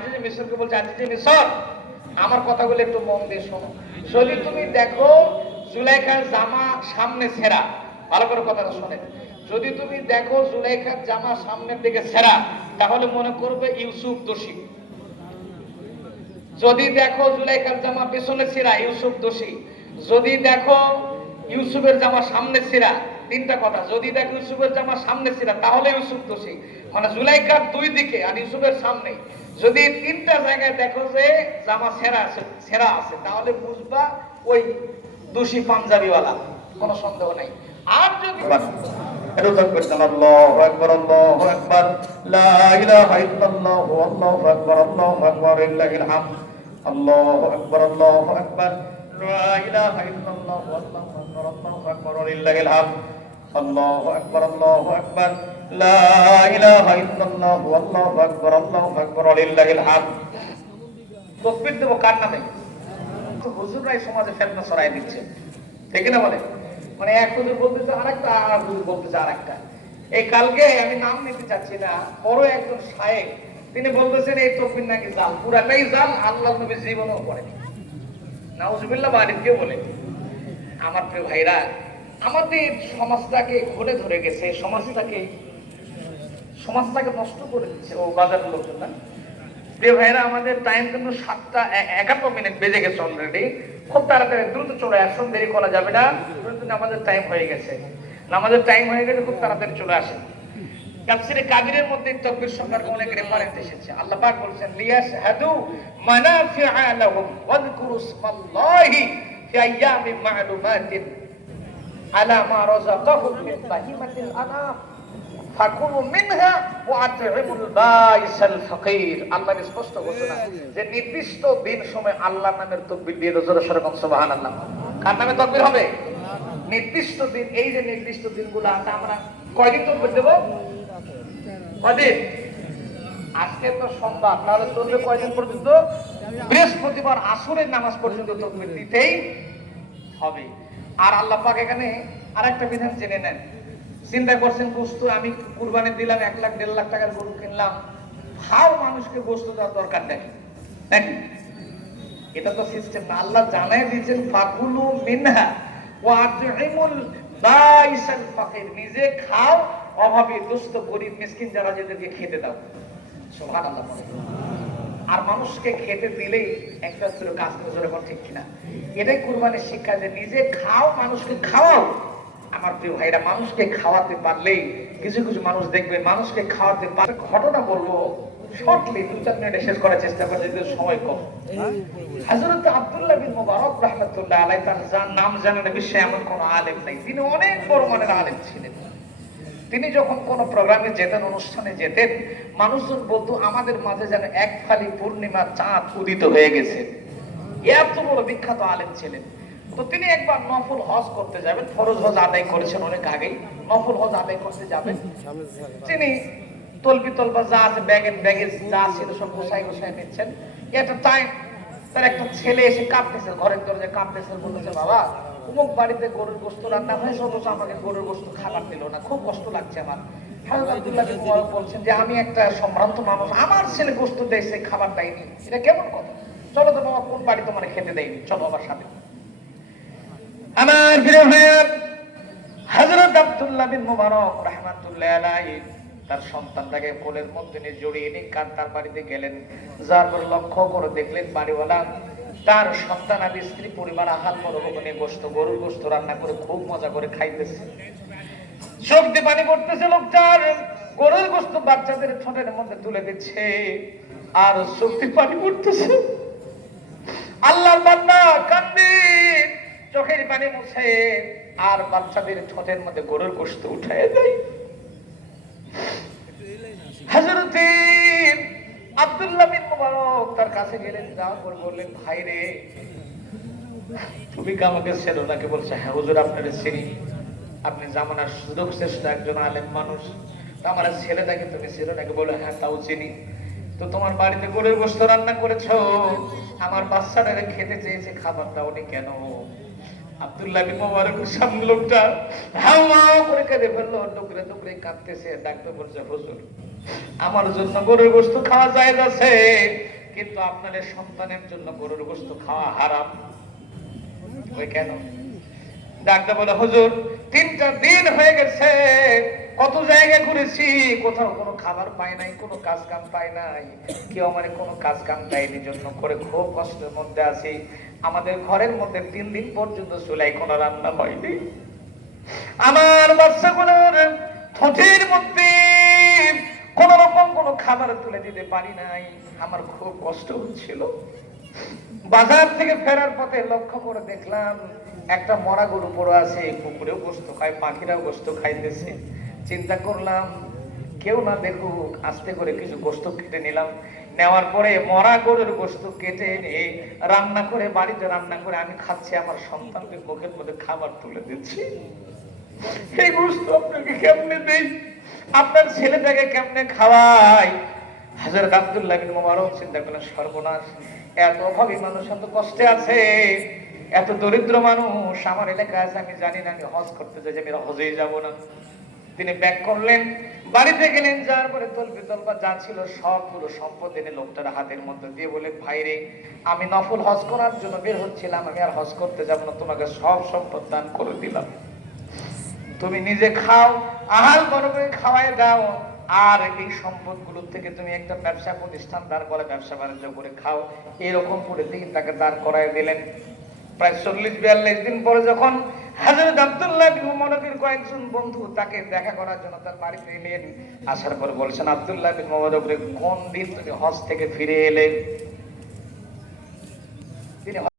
আজিজে মিশরকে বলছে, আজিজে মিশর আমার কথাগুলো একটু মন দিয়ে শোনো। যদি তুমি দেখো জুলাইখার জামা সামনে ছেঁড়া, ভালো করে কথাটা শোনেন, যদি তুমি দেখো জুলাইখার জামা সামনের দিকে ছেঁড়া, তাহলে মনে করবে ইউসুফ দোষী। যদি দেখো জুলাইখার জামা পেছনে ছেঁড়া, ইউসুফ দোষী। যদি দেখো ইউসুফের জামা সামনে ছেঁড়া, তিনটা কথা, যদি দেখো ইউসুফের জামা সামনে ছেঁড়া তাহলে ইউসুফ দোষী, মানে জুলাইখার দুই দিকে আর ইউসুফের সামনে। যদি তিনটা জায়গায় দেখো যে জামা ছেঁড়া আছে তাহলে বুঝবা ওই দোষী পাঞ্জাবিওয়ালা, কোনো সন্দেহ নাই। আর যদি আল্লাহু আকবার, আল্লাহু আকবার, লা ইলাহা ইল্লাল্লাহ, আল্লাহু আকবার, আল্লাহু আকবার, লিল্লাহিল হামদ, আল্লাহু আকবার, আল্লাহু আকবার, লা ইলাহা ইল্লাল্লাহ, আল্লাহু আকবার, আল্লাহু আকবার, লিল্লাহিল হামদ, আল্লাহু আকবার, আল্লাহু আকবার, লা ইলাহা ইল্লাল্লাহ, আল্লাহু আকবার, আল্লাহু আকবার, লিল্লাহিল হামদ। তাকবীর দেব কার নামে? তো হুজুররাই সমাজে ফিতনা ছড়ায় দিচ্ছে, ঠিক না বলে? মানে এক হুজুর বলতেছে আরেকটা, আর হুজুর বলতেছে আরেকটা। এই কালকে আমি নাম নিতে চাচ্ছি না, বড় একজন শায়েখ তিনি বলতেছেন এই তাকবীর নাকি জাল, পুরাটাই জাল, আল্লাহর নবী জীবনেও করেনি। নাউজুবিল্লাহ, বাড়ি কেউ বলে। আমার প্রিয় ভাইরা, আমাদের সমাজটাকে ঘুরে ধরে গেছে, সমাজটাকে নষ্ট করে দিচ্ছে ও বাজার লোকজন না। প্রিয় ভাইরা, আমাদের টাইম কিন্তু 7:11 বেজে গেছে অলরেডি। খুব তাড়াতাড়ি দ্রুত চলে আসুন, দেরি করা যাবে না, আমাদের টাইম হয়ে গেছে। নামাজের টাইম হয়ে গেলে খুব তাড়াতাড়ি চলে আসেন। তাফসীরে কাদিরের মধ্যে তাকবীর সংখ্যার অনেক রেফারেন্স এসেছে। আল্লাহ পাক বলেছেন লিয়াশহাদু মানাফিআ লাহুম ওয়াযকুরু ইসমাল্লাহি ফি আইয়ামিন মা'লুমাতিন আলা মা রাযাকাহুম মিন বাহিমাতিল আনআম ফাকুলু মিনহা ওয়া আত'ইমুল বাইসাল ফাকির। আল্লাহ স্পষ্ট ঘোষণা যে নির্দিষ্ট দিন সময় আল্লাহর নামের তাকবীর দিয়ে জোরে সোরে বলুন সুবহানাল্লাহ। কার নামে তাকবীর হবে? নির্দিষ্ট দিন। এই যে নির্দিষ্ট দিনগুলো আছে, আমরা কয়দিন তাকবীর দেব? কয়দিন? আজকে তো সোমবার, তাহলে চলবে কয়দিন পর্যন্ত? বৃহস্পতিবার আসরের নামাজ পর্যন্ত তাকবীর দিতেই হবে। আর আল্লাহ পাক এখানে আরেকটা বিধান জেনে নেন। চিন্তা করছেন, গোশত আমি কুরবানি দিলাম, 1 লাখ 1.5 লাখ টাকার গরু কিনলাম, ভাও মানুষকে গোশত দেওয়ার দরকার নাকি? নাকি এটা তো সিস্টেম না। আল্লাহ জানাই দিয়েছেন ফাকুলু মিনহা ওয়া আত'ইমুল বাইসাল ফাকির, নিজে খাও, অভাবী দুস্থ গরীব মিসকিন যারা যাদেরকে খেতে দাও। সুবহানাল্লাহ। আর মানুষকে খেতে দিলেই একটা ছিল কাজ করে, ঠিক কিনা? এটাই কুরবানির শিক্ষা, যে নিজে খাও, মানুষকে খাওয়াও। আমার প্রিয় ভাইরা, মানুষকে খাওয়াতে পারলেই, কিছু কিছু মানুষ দেখবে মানুষকে খাওয়াতে পারলে, ঘটনা বলবো শর্টলি 2-4 মিনিটে শেষ করার চেষ্টা করছি, যদি সময় কম। হযরত আব্দুল্লাহ বিন মুবারক রাহমাতুল্লাহ আলাইহি, তার নাম জানেন বিশ্বে এমন কোন আলেম নাই, তিনি অনেক বড় মানের আলেম ছিলেন। তিনি যখন কোন প্রোগ্রামে যেতেন, অনুষ্ঠানে যেতেন, মানুষজন বলতো আমাদের মাঝে যেন এক ফালি পূর্ণিমার চাঁদ উদিত হয়ে গেছে। এত বড় বিখ্যাত আলেম ছিলেন। তো তিনি একবার নফল হজ করতে যাবেন, ফরজ হজ আদায় করেছেন অনেক আগেই, নফল হজ আদায় করতে যাবেন। তিনি তলবি তলবা যা আছে, ব্যাগে যা ছিল সব গোছাই নিচ্ছেন। একটা টাইম তার একটা ছেলে এসে কাঁপতেছে, ঘরের দরজায় কাঁপতেছে, বলতেছে বাবা অমুক বাড়িতে গরুর গোশত রান্না হয়েছে, অথচ আমাকে গরুর গোশত খাবার দিল না, খুব কষ্ট লাগছে আমার। হযরত আব্দুল্লাহ বিন মুবারক বলছেন যে আমি একটা সম্ভ্রান্ত মানুষ, আমার ছেলে গোশত দিয়েছে, খাবার দেয়নি, এটা কেমন কথা? চলো তো বাবা, কোন বাড়ি তোমার খেতে দেয়নি, চলো আমার সাথে। আমার প্রিয় ভাইয়া, হযরত আব্দুল্লাহ বিন মুবারক রাহমাতুল্লাহ আলাইহি তার সন্তানটাকে কোলের মধ্যে নিয়ে জড়িয়ে নিয়ে তার বাড়িতে গেলেন। যার পর লক্ষ্য করে দেখলেন বাড়িওয়ালা তার সন্তান আর স্ত্রী পরিবার আহার পরবর্তী গরুর গোশত রান্না করে খুব মজা করে খাইতেছে। চোখ দিয়ে পানি পড়তেছে, লোকটার গরুর গোশত বাচ্চাদের ঠোঁটের মধ্যে তুলে দিচ্ছে, আর চোখ দিয়ে পানি পড়তেছে। আল্লাহর বান্দা কান্দে, চোখের পানি মুছে, আর বাচ্চাদের ঠোঁটের মধ্যে গরুর গোশত উঠায় দেয়। হযরত আব্দুল্লাহ বিন মুবারক তার কাছে গেলেন, যাওয়ার পর বললেন ভাই রে, তুমি কি আমাকে চেনো নাকি? বলছে হ্যাঁ হুজুর, আপনারে চিনি, আপনি জামানার সুযোগ শ্রেষ্ঠ একজন আলেম মানুষ, আমার ছেলেটাকে তুমি চেনো নাকি? বলে হ্যাঁ তাও চিনি। তো তোমার বাড়িতে গরুর গোশত রান্না করেছো, আমার বাচ্চাটাকে খেতে চেয়েছে, খাবার দাওনি কেন? আব্দুল্লাহ বিন মুবারকের সামনে লোকটা হাওয়া করে কেঁদে ফেললো, টুকরে টুকরে কাঁদতেছে। ডাক্তার বলছে হুজুর, আমার জন্য গরুর গোশত খাওয়া যায় আছে, কিন্তু আপনাদের সন্তানের জন্য গরুর গোশত খাওয়া হারাম। ওই কেন? ডাক্তার বলে, হুজুর 3টা দিন হয়ে গেছে, কত জায়গায় ঘুরেছি, কোথাও কোনো খাবার পাই নাই, কোনো কাজ কাম পাই নাই, কেউ আমার কোনো কাজ কাম দেয়নি, জন্য করে খুব কষ্টের মধ্যে আছি। আমাদের ঘরের মধ্যে 3 দিন পর্যন্ত চুলায় কোনো রান্না হয়নি। আমার বাচ্চাগুলোর ঠোঁটের মধ্যে কোন রকম কোনো খাবার তুলে দিতে পারি নাই। আমার খুব কষ্ট হচ্ছিল। বাজার থেকে ফেরার পথে লক্ষ্য করে দেখলাম একটা মরা গরু পড়ে আছে, পুকুরেও গোশত খায়, পাখিরাও গোশত খাইতেছে। চিন্তা করলাম কেউ না দেখুক, আস্তে করে কিছু গোশত কেটে নিলাম। নেওয়ার পরে মরা গরুর গোশত কেটে এনে রান্না করে, বাড়িতে রান্না করে আমি খাচ্ছি, আমার সন্তানদের মুখের মধ্যে খাবার তুলে দিচ্ছি। এই গোশত আপনাকে কেমনে দেই, আপনার ছেলেটাকে কেমনে খাওয়াই? হযরত আব্দুল্লাহ বিন মুবারক চিন্তা করলেন, সর্বনাশ, এত অভাবী মানুষ এত কষ্টে আছে, এত দরিদ্র মানুষ আমার এলাকায় আছে, আমি জানি না, আমি হজ করতে যাই, আমি হজেই যাব না। তিনি ব্যাক করলেন, বাড়িতে গেলেন, যার পরে তলবি তলবা যা ছিল সবগুলো সম্পদ এনে লোকটার হাতের মধ্যে দিয়ে বলেন, ভাইরে, আমি নফল হজ করার জন্য বের হচ্ছিলাম, আমি আর হজ করতে যাব না, তোমাকে সব সম্পদ দান করে দিলাম, তুমি নিজে খাও, আহাল বড় করে খাওয়াই দাও, আর এই সম্পদগুলোর থেকে তুমি একটা ব্যবসা প্রতিষ্ঠান দাঁড় করে ব্যবসা বাণিজ্য করে খাও। এরকম করে দিন তাকে দাঁড় করায় দিলেন। প্রায় 40-42 দিন পরে যখন হযরত আব্দুল্লাহ বিন মুবারকের কয়েকজন বন্ধু তাকে দেখা করার জন্য তার বাড়িতে এলেন, আসার পর বলছেন, আব্দুল্লাহ বিন মুবারক রে, কোন দিন তুমি হজ থেকে ফিরে এলে? তিনি